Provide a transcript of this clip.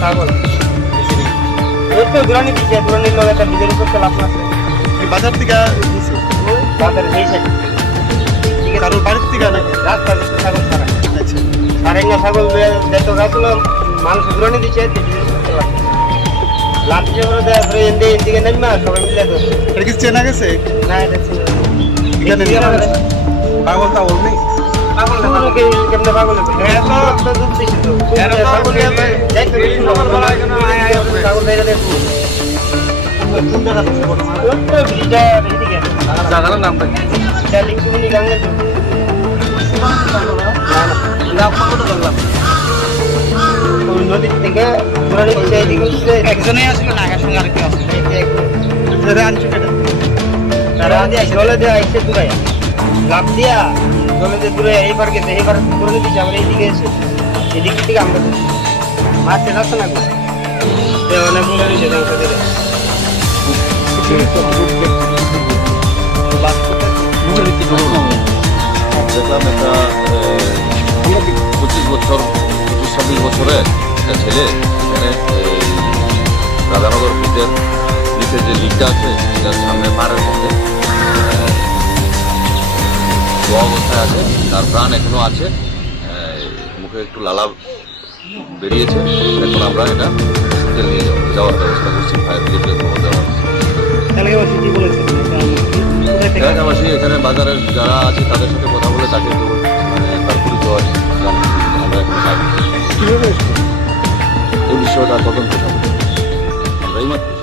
ছাগল ওই তো দুরানি দিচ্ছে, দুরানির লোক একটা বিজেপি করতে লাভ আছে বাজার থেকে দিছে তাদের সেই সাইড কারোর বাড়ির থেকে না রাস্তা ছাগল ছাড়া আচ্ছা সারেঙ্গা ছাগল যেত গাছগুলো মানুষ দুরানি দিচ্ছে বিজেপি করতে লাভ লাভ দিয়ে ওরা দেয় ধরে এদিকে নেমে সবাই মিলে দেয়। এটা কি চেনা গেছে না এটা ছিল এখানে পাগল টাগল নেই পাগল না পাগল কেমনে পাগল তো দুধ দিছে তো ছাগল যাইতে ছাগল বাইরে দেয় জায়গার নামটা কি নদীর থেকে একজনেই আসলো না একার সঙ্গে আরেকটি আসলো জলে দেওয়া এসে দূরে লাভ দিয়া জলে দিয়ে দূরে এইবার গেছে এইবার দূরে দিচ্ছে আমরা এইদিকে এসে এদিক থেকে আমরা মাছের আসে না অনেক মনে হয়েছে দেখলাম একটা 25-26 বছরের একটা ছেলে এখানে রাধানগর ব্রিজের নিচে যে লিকটা আছে সেটার সামনে পাড়ের মধ্যে শোয়া অবস্থায় আছে, তার প্রাণ এখনো আছে, মুখে একটু লালা বেরিয়েছে। এখন আমরা এটা হসপিটাল নিয়ে যাওয়ার ব্যবস্থা করছি, ফায়ার ব্রিগেডের খবর দেওয়া হচ্ছে। এলাকাবাসী এখানে বাজারের যারা আছে তাদের সাথে কথা বলে তাকে তার পরিচয় আমরা এখন পাই। এই বিষয়টা তদন্ত থাকবে আমরা এইমাত্র